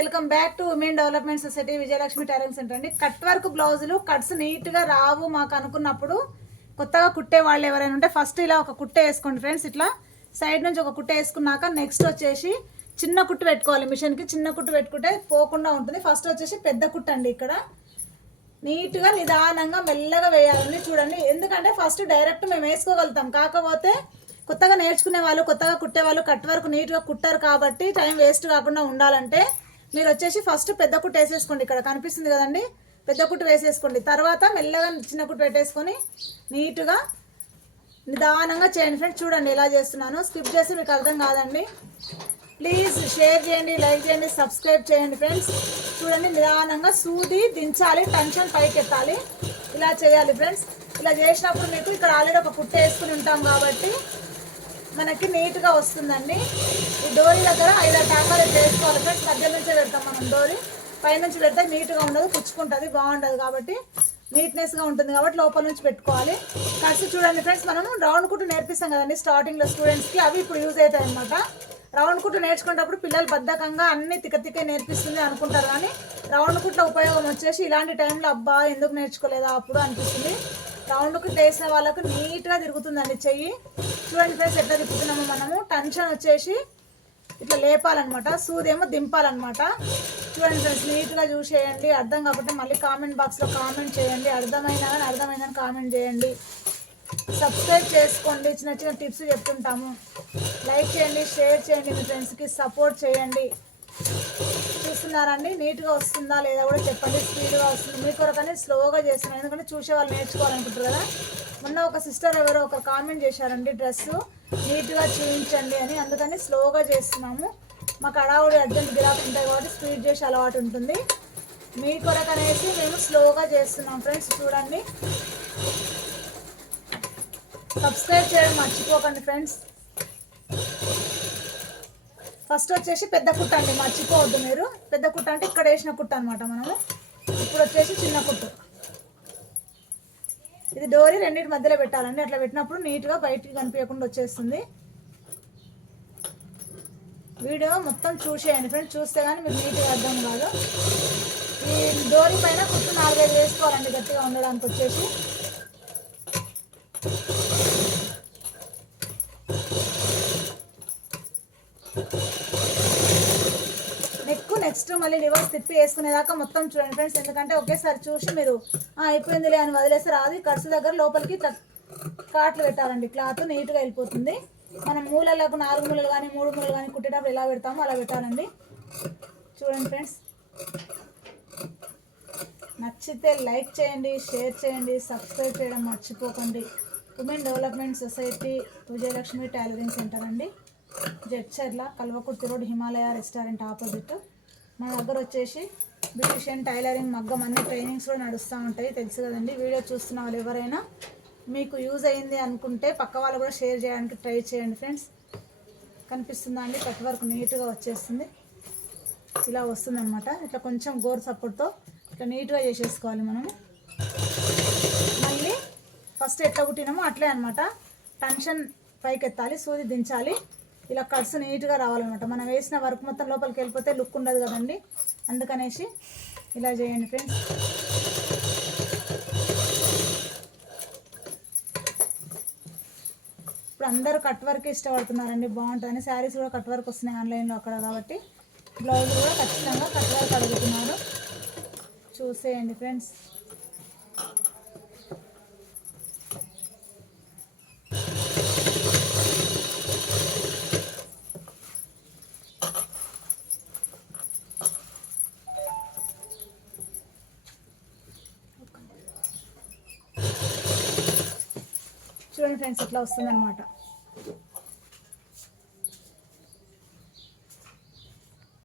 Welcome back to women development society Vijayalakshmi tailoring centre అండి. Cut work బ్లౌజులు cuts నీట్గా రావు మాకు అనుకున్నప్పుడు కొత్తగా కుట్టే వాళ్ళు ఎవరైనా ఉంటే ఫస్ట్ ఇలా ఒక కుట్టే వేసుకోండి ఫ్రెండ్స్. ఇట్లా సైడ్ నుంచి ఒక కుట్ట వేసుకున్నాక నెక్స్ట్ వచ్చేసి చిన్న కుట్టు పెట్టుకోవాలి. మిషన్కి చిన్న కుట్టు పెట్టుకుంటే పోకుండా ఉంటుంది. ఫస్ట్ వచ్చేసి పెద్ద కుట్టు అండి. ఇక్కడ నీట్గా నిదానంగా మెల్లగా వేయాలని చూడండి. ఎందుకంటే ఫస్ట్ డైరెక్ట్ మేము వేసుకోగలుగుతాం, కాకపోతే కొత్తగా నేర్చుకునే వాళ్ళు కొత్తగా కుట్టే వాళ్ళు కట్ వర్క్ నీట్గా కుట్టారు కాబట్టి టైం వేస్ట్ కాకుండా ఉండాలంటే మీరు వచ్చేసి ఫస్ట్ పెద్ద కుట్టు వేసేసుకోండి. ఇక్కడ కనిపిస్తుంది కదండి, పెద్ద కుట్టు వేసేసుకోండి. తర్వాత మెల్లగా చిన్న కుట్టు పెట్టేసుకొని నీట్గా నిదానంగా చేయండి ఫ్రెండ్స్. చూడండి ఎలా చేస్తున్నాను, స్కిప్ చేసి మీకు అర్థం కాదండి. ప్లీజ్ షేర్ చేయండి, లైక్ చేయండి, సబ్స్క్రైబ్ చేయండి ఫ్రెండ్స్. చూడండి నిదానంగా సూది దించాలి, టెన్షన్ పైకి ఎత్తాలి, ఇలా చేయాలి ఫ్రెండ్స్. ఇలా చేసినప్పుడు మీకు ఇక్కడ ఆల్రెడీ ఒక కుట్టు వేసుకుని ఉంటాం కాబట్టి మనకి నీట్గా వస్తుందండి. ఈ డోరీ దగ్గర 5 టాకాలు వేసుకోవాలి ఫ్రెండ్స్. మధ్య నుంచే పెడతాం మనం డోరీ, పైనుంచి పెడితే నీట్గా ఉండదు, పుచ్చుకుంటుంది, బాగుండదు. కాబట్టి నీట్నెస్గా ఉంటుంది కాబట్టి లోపల నుంచి పెట్టుకోవాలి. కట్స్ చూడండి ఫ్రెండ్స్, మనం రౌండ్ కుట్టు నేర్పిస్తాం కదండి స్టార్టింగ్లో స్టూడెంట్స్కి, అవి ఇప్పుడు యూజ్ అవుతాయి అనమాట. రౌండ్ కుట్టు నేర్చుకునేటప్పుడు పిల్లలు బద్ధకంగా అన్ని తిక్క నేర్పిస్తుంది అనుకుంటారు, కానీ రౌండ్ కుట్ల ఉపయోగం వచ్చేసి ఇలాంటి టైంలో అబ్బా ఎందుకు నేర్చుకోలేదా అప్పుడు అనిపిస్తుంది. రౌండ్ కుట్టు వేసిన వాళ్ళకు నీట్గా తిరుగుతుందండి చెయ్యి. చూడండి ఫ్రెండ్స్ ఎట్లా తిప్పుతున్నాము మనము. టెన్షన్ వచ్చేసి ఇట్లా లేపాలన్నమాట, సూదేమో దింపాలన్నమాట. చూడండి ఫ్రెండ్స్ నీట్గా చూసేయండి. అర్థం కాకపోతే మళ్ళీ కామెంట్ బాక్స్లో కామెంట్ చేయండి. అర్థమైందని కామెంట్ చేయండి. సబ్స్క్రైబ్ చేసుకోండి, చిన్న చిన్న టిప్స్ చెప్తుంటాము. లైక్ చేయండి, షేర్ చేయండి, మీ ఫ్రెండ్స్కి సపోర్ట్ చేయండి. చూస్తున్నారండి నీట్గా వస్తుందా లేదా కూడా చెప్పండి. స్పీడ్గా వస్తుంది మీ కొరకని స్లోగా చేస్తున్నాను, ఎందుకంటే చూసే వాళ్ళు నేర్చుకోవాలనుకుంటారు కదా. మొన్న ఒక సిస్టర్ ఎవరో ఒక కామెంట్ చేశారండి, డ్రెస్సు నీట్గా చూపించండి అని, అందుకని స్లోగా చేస్తున్నాము. మాకు అడావుడి అర్జెంట్ గిరాకు ఉంటాయి కాబట్టి స్పీడ్ చేసే అలవాటు ఉంటుంది. మీ కొరకు అనేసి మేము స్లోగా చేస్తున్నాం ఫ్రెండ్స్. చూడండి, సబ్స్క్రైబ్ చేయడం మర్చిపోకండి ఫ్రెండ్స్. ఫస్ట్ వచ్చేసి పెద్ద కుట్టు అండి, మర్చిపోవద్దు మీరు. పెద్ద కుట్టు అంటే ఇక్కడ వేసిన కుట్టు అనమాట మనము. ఇప్పుడు వచ్చేసి చిన్న కుట్టు. ఇది డోరీ రెండింటి మధ్యలో పెట్టాలండి. అట్లా పెట్టినప్పుడు నీట్గా బయటికి కనిపించకుండా వచ్చేస్తుంది. వీడియో మొత్తం చూసేయండి ఫ్రెండ్స్, చూస్తే కానీ మీకు నీట్గా అర్థం కాదు. ఈ డోరీ పైన కుట్టు 4-5 వేసుకోవాలండి గట్టిగా ఉండడానికి వచ్చేసి. నెక్స్ట్ మళ్ళీ రివర్స్ తిప్పి వేసుకునేదాకా మొత్తం చూడండి ఫ్రెండ్స్. ఎందుకంటే ఒకేసారి చూసి మీరు అయిపోయిందిలే అని వదిలేస్తే రాదు. ఖర్చు దగ్గర లోపలికి కాట్లు పెట్టాలండి, క్లాత్ నీట్గా వెళ్ళిపోతుంది. మనం మూలలకు 4 మూలలు కానీ 3 మూలలు కానీ కుట్టేటప్పుడు ఎలా పెడతామో అలా పెట్టాలండి. చూడండి ఫ్రెండ్స్, నచ్చితే లైక్ చేయండి, షేర్ చేయండి, సబ్స్క్రైబ్ చేయడం మర్చిపోకండి. Women development society Vijayalakshmi tailoring centre అండి, Jadcherla, Kalwakurthy road, Himalaya restaurant opposite. మన దగ్గర వచ్చేసి బ్యూటిషియన్, టైలరింగ్, మగ్గం అన్ని ట్రైనింగ్స్ కూడా నడుస్తూ ఉంటాయి, తెలుసు కదండి. వీడియో చూస్తున్న వాళ్ళు ఎవరైనా మీకు యూజ్ అయింది అనుకుంటే పక్క వాళ్ళు కూడా షేర్ చేయడానికి ట్రై చేయండి ఫ్రెండ్స్. కనిపిస్తుందా అండి, కట్ వర్క్ నీట్గా వచ్చేస్తుంది. ఇలా వస్తుందన్నమాట. ఇట్లా కొంచెం గోర్ సపోర్ట్తో ఇట్లా నీట్గా చేసేసుకోవాలి మనము. మళ్ళీ ఫస్ట్ ఎట్లా కుట్టినామో అట్లే అనమాట. టెన్షన్ పైకి ఎత్తాలి, సూది దించాలి, ఇలా కట్స్ నీట్గా రావాలన్నమాట. మనం వేసిన వర్క్ మొత్తం లోపలికి వెళ్ళిపోతే లుక్ ఉండదు కదండి, అందుకనేసి ఇలా చేయండి ఫ్రెండ్స్. ఇప్పుడు అందరూ కట్ వర్క్ ఇష్టపడుతున్నారండి, బాగుంటుందని. శారీస్ కూడా కట్ వర్క్ వస్తున్నాయి ఆన్లైన్లో అక్కడ, కాబట్టి బ్లౌజ్ కూడా ఖచ్చితంగా కట్ వర్క్ అడుగుతున్నారు. చూసేయండి ఫ్రెండ్స్. చూడండి ఫ్రెండ్స్ ఇట్లా వస్తుందన్నమాట.